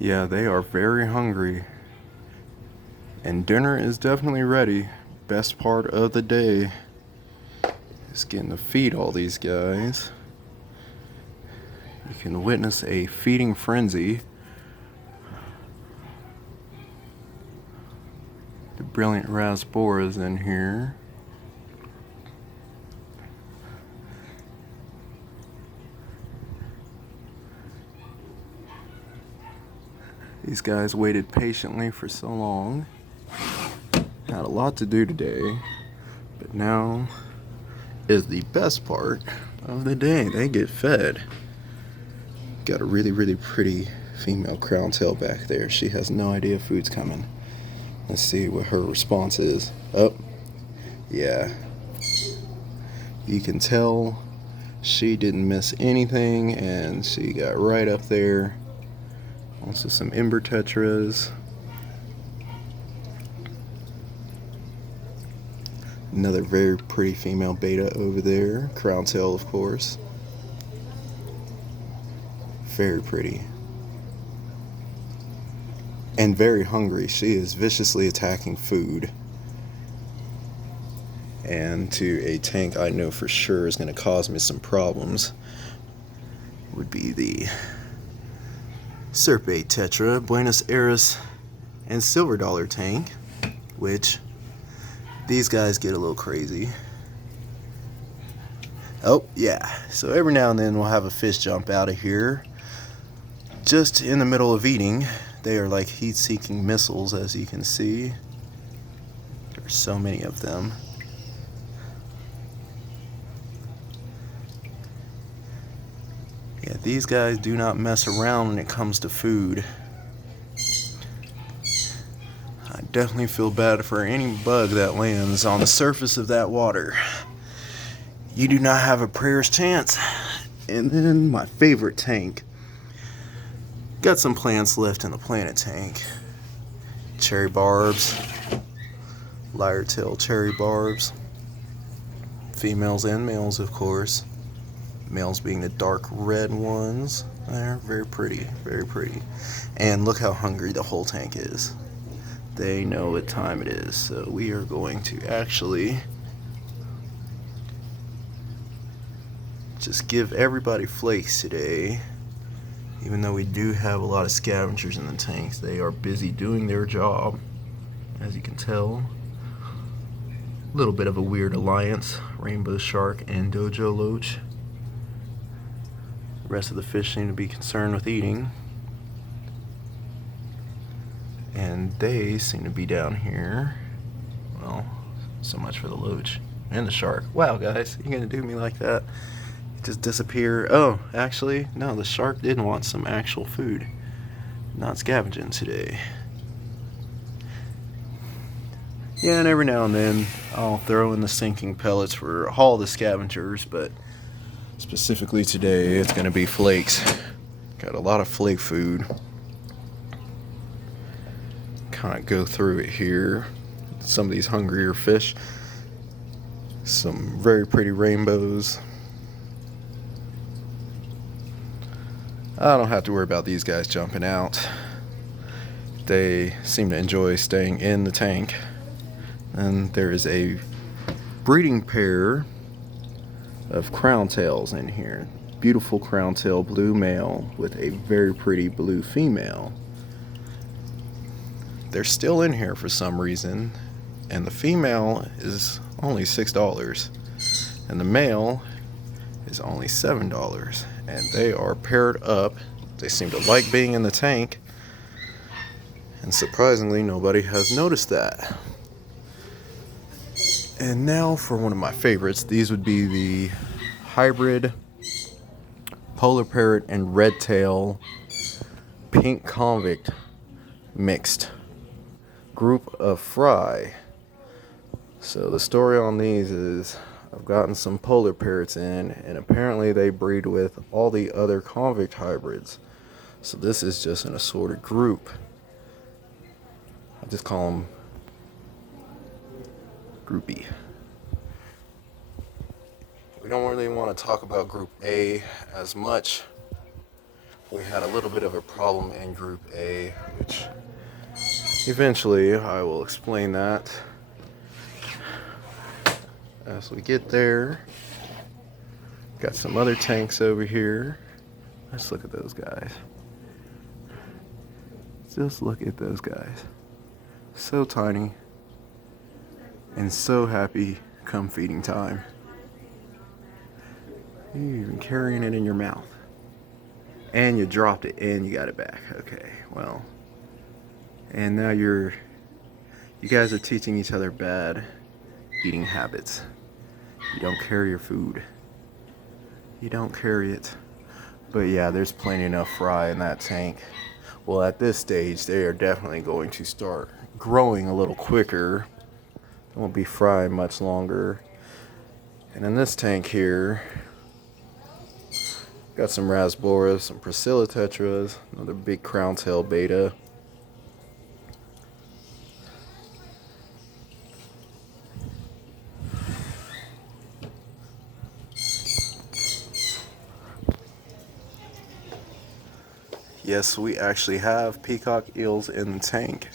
Yeah, they are very hungry. And dinner is definitely ready. Best part of the day is getting to feed all these guys. You can witness a feeding frenzy. The brilliant Rasbora is in here. These guys waited patiently for so long. Had a lot to do today, but now is the best part of the day. They get fed. Got a really pretty female crown tail back there. She has no idea food's coming. Let's see what her response is. Oh, yeah. You can tell she didn't miss anything and she got right up there. Also some ember tetras. Another very pretty female beta over there. Crown tail, of course. Very pretty. And very hungry. She is viciously attacking food. And to a tank I know for sure is going to cause me some problems would be the Serpe Tetra, Buenos Aires, and Silver Dollar tank, which these guys get a little crazy. Oh, yeah. So every now and then we'll have a fish jump out of here. Just in the middle of eating. They are like heat-seeking missiles, as you can see. There's so many of them. Yeah, these guys do not mess around when it comes to food. I definitely feel bad for any bug that lands on the surface of that water. You do not have a prayer's chance. And then my favorite tank. Got some plants left in the planet tank. Cherry barbs. Lyre tail cherry barbs. Females and males, of course. Males being the dark red ones. They're very pretty, very pretty. And look how hungry the whole tank is. They know what time it is, so we are going to actually just give everybody flakes today. Even though we do have a lot of scavengers in the tanks, they are busy doing their job, as you can tell. A little bit of a weird alliance, rainbow shark and dojo loach. The rest of the fish seem to be concerned with eating. And they seem to be down here. Well, so much for the loach and the shark. Wow, guys, you're gonna do me like that? Just disappear. Oh, actually, no, the shark did want some actual food. Not scavenging today. Yeah, and every now and then I'll throw in the sinking pellets for all the scavengers, but specifically today it's gonna be flakes. Got a lot of flake food. Kind of go through it here. Some of these hungrier fish. Some very pretty rainbows. I don't have to worry about these guys jumping out. They seem to enjoy staying in the tank. And there is a breeding pair of crown tails in here. Beautiful crown tail blue male with a very pretty blue female. They're still in here for some reason. And the female is only $6. And the male is only $7. And they are paired up. They seem to like being in the tank. And surprisingly, nobody has noticed that. And now for one of my favorites. These would be the hybrid polar parrot and red tail pink convict mixed group of fry. So the story on these is I've gotten some polar parrots in, and apparently they breed with all the other convict hybrids. So this is just an assorted group. I just call them groupie. We don't really want to talk about Group A as much, we had a little bit of a problem in Group A, which eventually I will explain that as we get there. Got some other tanks over here. Let's look at those guys. Just look at those guys. So tiny and so happy come feeding time. You're even carrying it in your mouth. And you dropped it and you got it back. Okay, well. And now you guys are teaching each other bad eating habits. You don't carry your food. You don't carry it. But yeah, there's plenty enough fry in that tank. Well, at this stage, they are definitely going to start growing a little quicker. They won't be frying much longer. And in this tank here, got some rasboras, some Priscilla tetras, another big crown tail beta. Yes, we actually have peacock eels in the tank.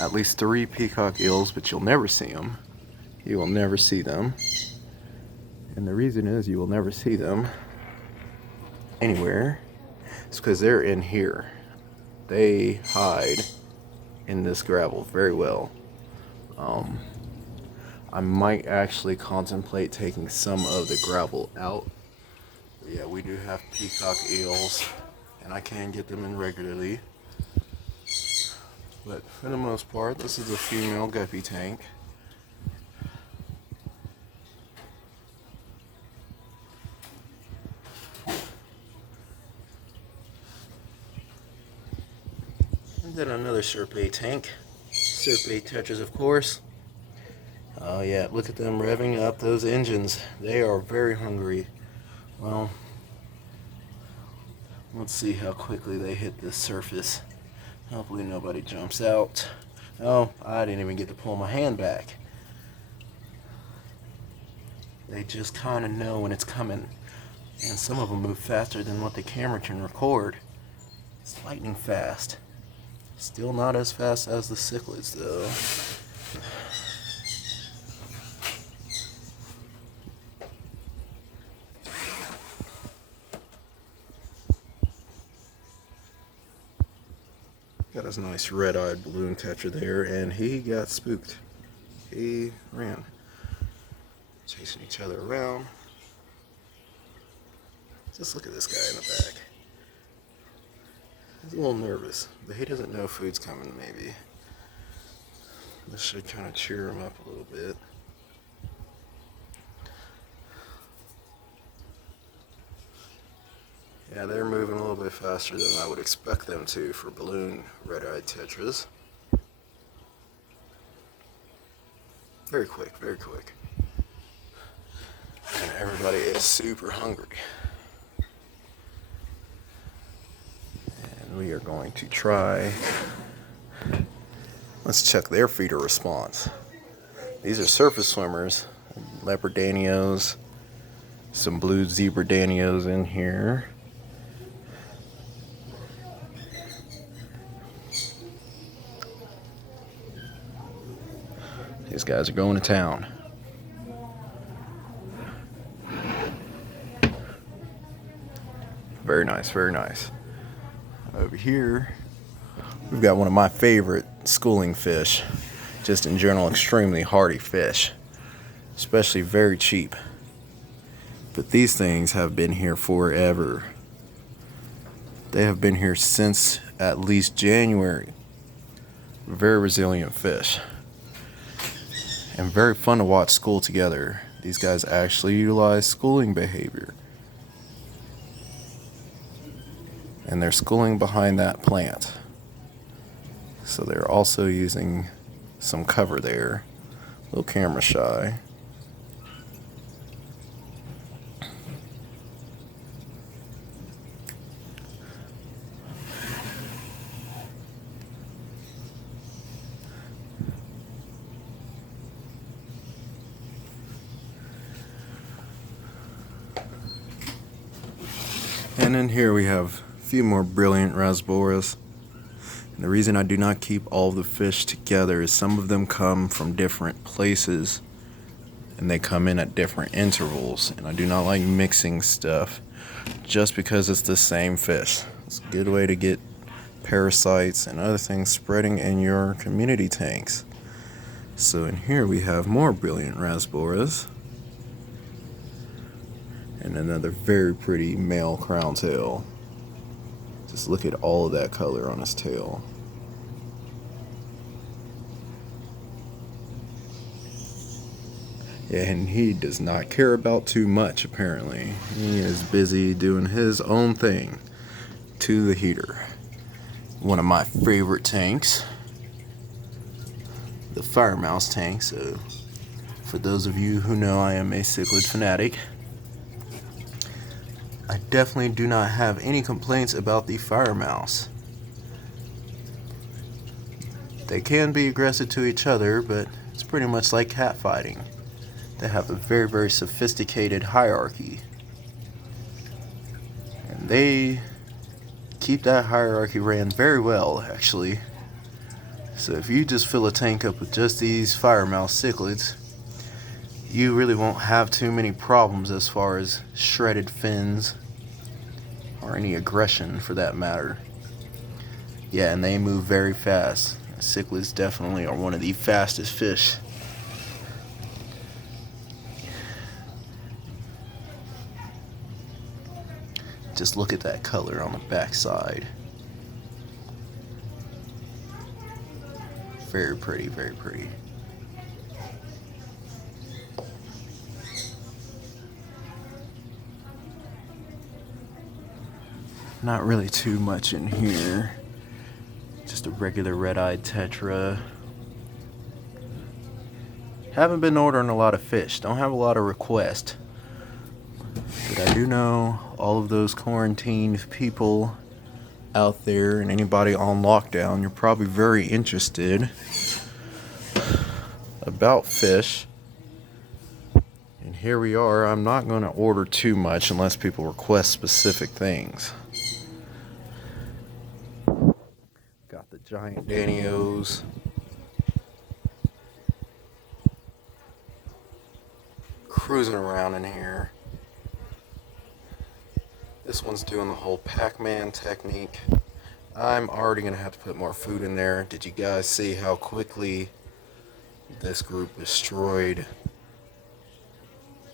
At least 3 peacock eels, but you'll never see them. You will never see them. And the reason is you will never see them anywhere. It's because they're in here. They hide in this gravel very well. I might actually contemplate taking some of the gravel out. But yeah, we do have peacock eels, and I can get them in regularly. But for the most part, this is a female guppy tank. And then another Serpent tank. Serpent tetras, of course. Oh yeah, look at them revving up those engines. They are very hungry. Well, let's see how quickly they hit this surface. Hopefully nobody jumps out. Oh, I didn't even get to pull my hand back. They just kind of know when it's coming. And some of them move faster than what the camera can record. It's lightning fast. Still not as fast as the cichlids though. Got his nice red-eyed balloon tetra there, and he got spooked. He ran. Chasing each other around. Just look at this guy in the back. He's a little nervous, but he doesn't know food's coming, maybe. This should kind of cheer him up a little bit. Yeah, they're moving a little bit faster than I would expect them to for balloon red-eyed tetras. Very quick, very quick. And everybody is super hungry. And we are going to try. Let's check their feeder response. These are surface swimmers, leopard danios, some blue zebra danios in here. These guys are going to town. Very nice, very nice. Over here, we've got one of my favorite schooling fish. Just in general, extremely hardy fish. Especially very cheap. But these things have been here forever. They have been here since at least January. Very resilient fish. And very fun to watch school together. These guys actually utilize schooling behavior. And they're schooling behind that plant. So they're also using some cover there. A little camera shy. And in here we have few more brilliant rasboras. And the reason I do not keep all of the fish together is some of them come from different places and they come in at different intervals, and I do not like mixing stuff just because it's the same fish. It's a good way to get parasites and other things spreading in your community tanks. So in here we have more brilliant rasboras and another very pretty male crown tail. Just look at all of that color on his tail. Yeah, and he does not care about too much apparently. He is busy doing his own thing to the heater. One of my favorite tanks, the fire mouse tank. So for those of you who know, I am a cichlid fanatic. I definitely do not have any complaints about the fire mouse. They can be aggressive to each other, but it's pretty much like cat fighting. They have a very, very sophisticated hierarchy, and they keep that hierarchy ran very well, actually. So if you just fill a tank up with just these fire mouse cichlids, you really won't have too many problems as far as shredded fins or any aggression for that matter. Yeah, and they move very fast. Cichlids definitely are one of the fastest fish. Just look at that color on the backside. Very pretty, very pretty. Not really too much in here. Just a regular red-eyed tetra. Haven't been ordering a lot of fish. Don't have a lot of requests. But I do know all of those quarantined people out there and anybody on lockdown, you're probably very interested about fish. And here we are. I'm not going to order too much unless people request specific things. Got the giant Danios. Cruising around in here. This one's doing the whole Pac-Man technique. I'm already going to have to put more food in there. Did you guys see how quickly this group destroyed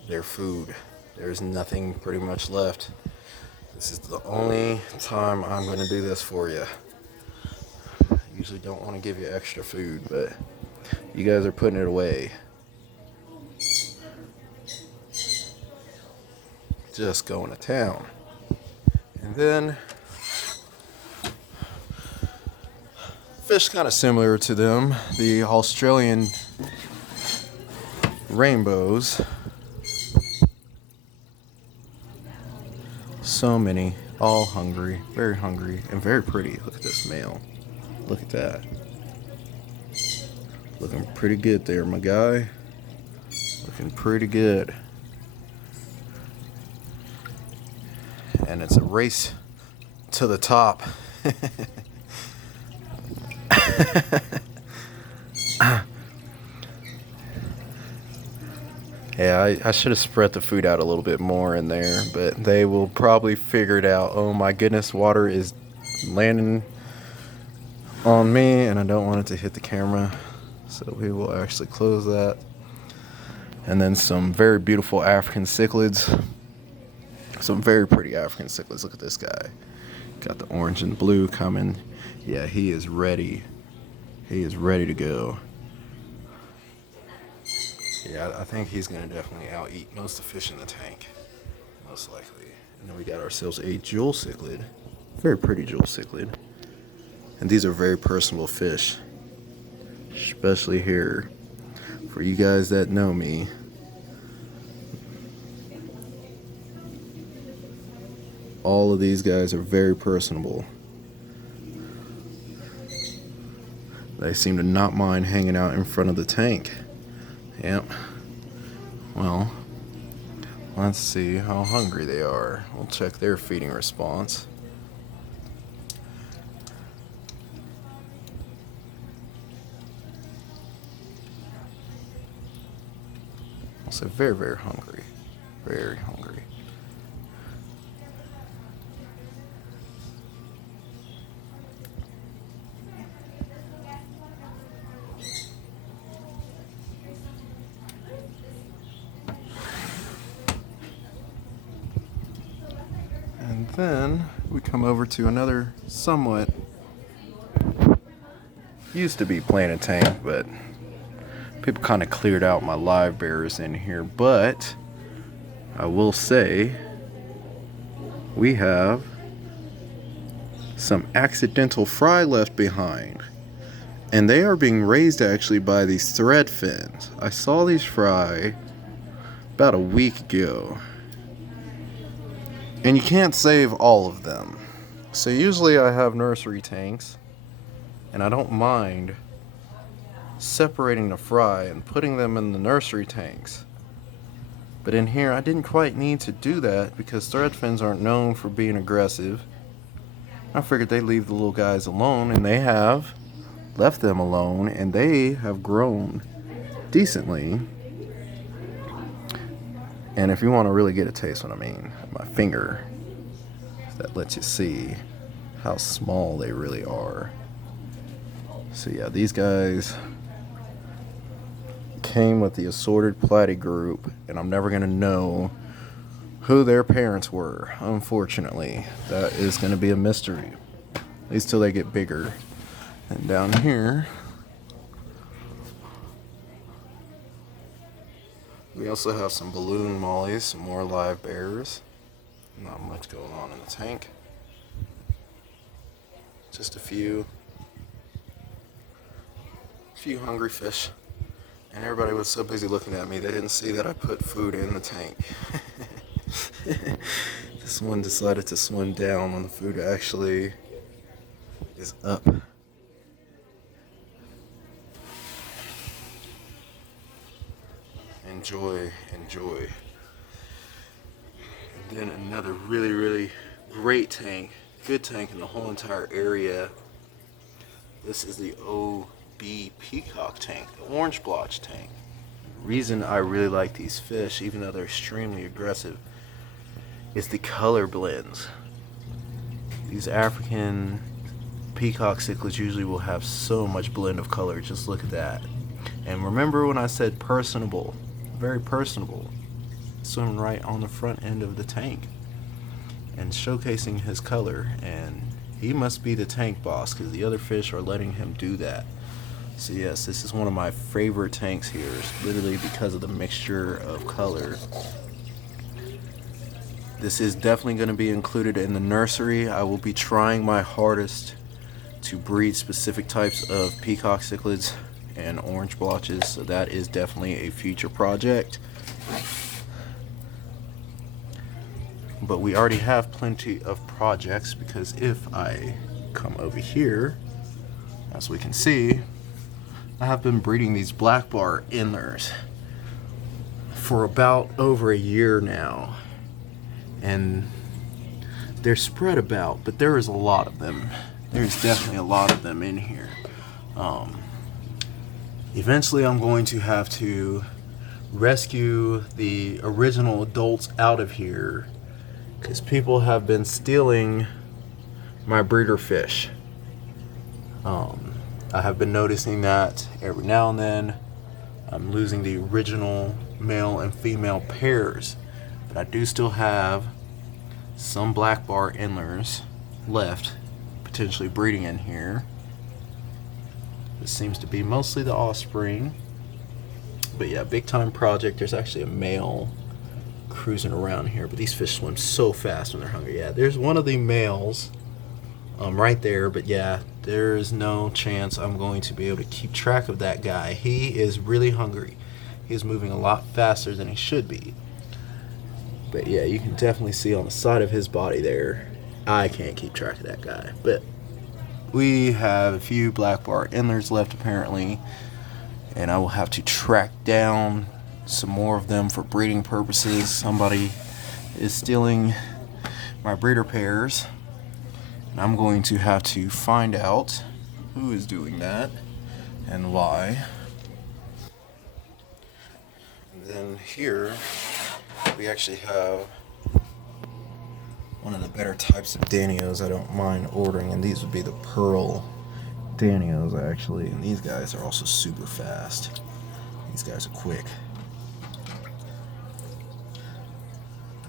their food? There's nothing pretty much left. This is the only time I'm going to do this for you. I usually don't want to give you extra food, but you guys are putting it away. Just going to town. And then fish kind of similar to them, the Australian rainbows. So many, all hungry, and very pretty. Look at this male. Look at that. Looking pretty good there, my guy. Looking pretty good. And it's a race to the top. Yeah, I should have spread the food out a little bit more in there, but they will probably figure it out. Oh my goodness, water is landing on me and I don't want it to hit the camera. So we will actually close that. And then some very beautiful African cichlids. Some very pretty African cichlids. Look at this guy. Got the orange and blue coming. Yeah, he is ready. He is ready to go. Yeah, I think he's going to definitely out-eat most of the fish in the tank. Most likely. And then we got ourselves a jewel cichlid. Very pretty jewel cichlid. And these are very personable fish. Especially here. For you guys that know me, all of these guys are very personable. They seem to not mind hanging out in front of the tank. Yep. Well, let's see how hungry they are. We'll check their feeding response. So very, very hungry. Very hungry. And then we come over to another somewhat used to be planted tank, but people kind of cleared out my live bears in here. But I will say we have some accidental fry left behind, and they are being raised actually by these thread fins. I saw these fry about a week ago, and you can't save all of them. So usually I have nursery tanks, and I don't mind separating the fry and putting them in the nursery tanks. But in here I didn't quite need to do that because thread fins aren't known for being aggressive. I figured they'd leave the little guys alone, and they have left them alone, and they have grown decently. And if you want to really get a taste what I mean, my finger, that lets you see how small they really are. So yeah, these guys came with the assorted platy group, and I'm never going to know who their parents were, unfortunately. That is going to be a mystery, at least till they get bigger. And down here we also have some balloon mollies, some more live bears. Not much going on in the tank, just a few hungry fish. And everybody was so busy looking at me, they didn't see that I put food in the tank. This one decided to swim down when the food actually is up. Enjoy. And then another really, really great tank, good tank in the whole entire area. This is the OB Peacock tank, the orange blotch tank. The reason I really like these fish, even though they're extremely aggressive, is the color blends. These African peacock cichlids usually will have so much blend of color. Just look at that. And remember when I said personable, very personable, swimming right on the front end of the tank and showcasing his color. And he must be the tank boss because the other fish are letting him do that. So yes, this is one of my favorite tanks here, literally because of the mixture of color. This is definitely going to be included in the nursery. I will be trying my hardest to breed specific types of peacock cichlids and orange blotches, so that is definitely a future project. But we already have plenty of projects, because if I come over here, as we can see, I have been breeding these black bar endlers for about over a year now, and they're spread about, but there is a lot of them. There's definitely a lot of them in here. Eventually I'm going to have to rescue the original adults out of here because people have been stealing my breeder fish. I have been noticing that every now and then I'm losing the original male and female pairs, but I do still have some black bar endlers left, potentially breeding in here. This seems to be mostly the offspring, but yeah, big time project. There's actually a male cruising around here, but these fish swim so fast when they're hungry. Yeah, there's one of the males right there, but yeah, there's no chance I'm going to be able to keep track of that guy. He is really hungry. He is moving a lot faster than he should be. But yeah, you can definitely see on the side of his body there, I can't keep track of that guy. But we have a few black bar endlers left apparently, and I will have to track down some more of them for breeding purposes. Somebody is stealing my breeder pairs, and I'm going to have to find out who is doing that and why. And then here we actually have one of the better types of Danios I don't mind ordering, and these would be the pearl Danios actually, and these guys are also super fast. These guys are quick.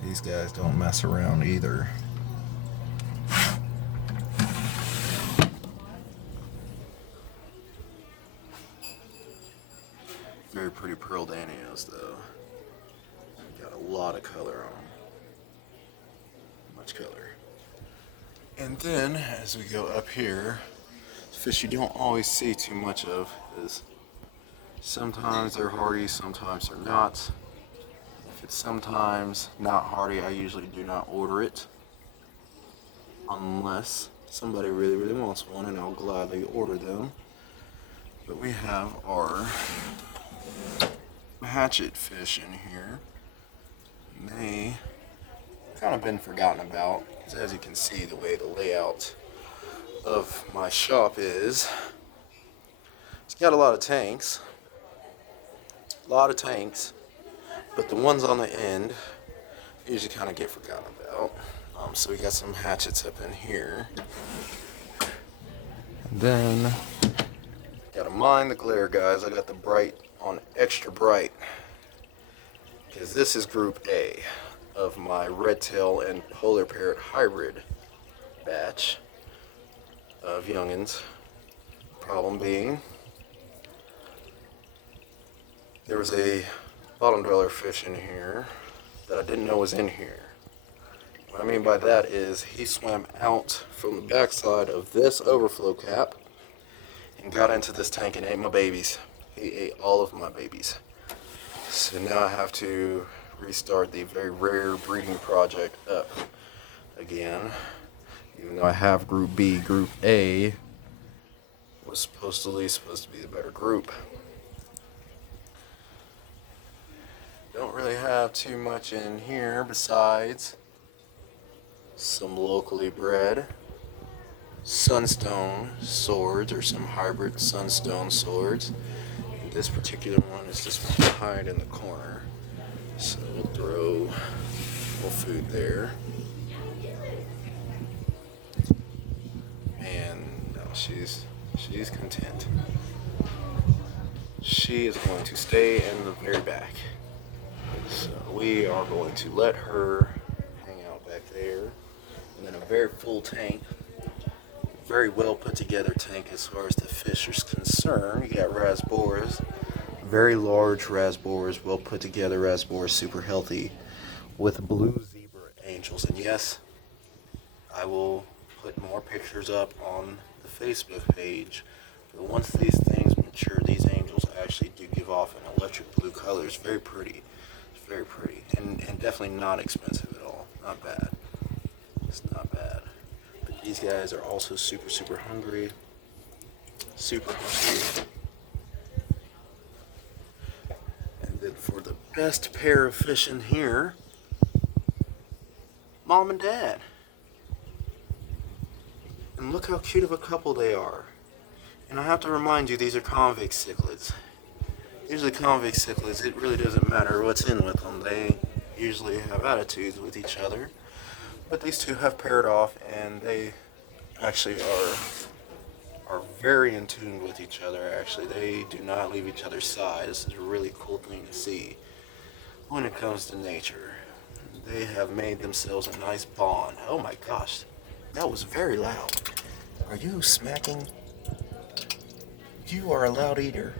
These guys don't mess around either. Very pretty pearl Danios though. Got a lot of color on them. Much color. And then as we go up here, fish you don't always see too much of is sometimes they're hardy, sometimes they're not. If it's sometimes not hardy, I usually do not order it unless somebody really wants one, and I'll gladly order them. But we have our hatchet fish in here. And they kind of been forgotten about, because as you can see, the way the layout of my shop is, it's got a lot of tanks, but the ones on the end usually kind of get forgotten about. So we got some hatchets up in here. And then, gotta mind the glare, guys. I got the bright on extra bright, because this is group A of my red tail and polar parrot hybrid batch of youngins. Problem being, there was a bottom dweller fish in here that I didn't know was in here. What I mean by that is he swam out from the backside of this overflow cap and got into this tank and ate my babies. He ate all of my babies. So now I have to restart the very rare breeding project up again. Even though I have group B, group A was supposedly to be the better group. Don't really have too much in here besides some locally bred sunstone swords, or some hybrid sunstone swords. And this particular one is just behind in the corner, so we'll throw more food there. And no, she's content. She is going to stay in the very back. So we are going to let her hang out back there. And then a very full tank, very well put together tank as far as the fish is concerned. You got rasboras, very large rasboras, well put together rasboras, super healthy, with blue zebra angels. And yes, I will put more pictures up on the Facebook page. But once these things mature, these angels actually do give off an electric blue color. It's very pretty. It's very pretty, and definitely not expensive at all. Not bad. It's not bad. But these guys are also super hungry. Super hungry. And then for the best pair of fish in here, Mom and Dad. And look how cute of a couple they are. And I have to remind you, these are convict cichlids. Usually convict cichlids, it really doesn't matter what's in with them. They usually have attitudes with each other. But these two have paired off, and they actually are very in tune with each other. Actually, they do not leave each other's side. This is a really cool thing to see when it comes to nature. They have made themselves a nice bond. Oh my gosh, that was very loud. Are you smacking? You are a loud eater.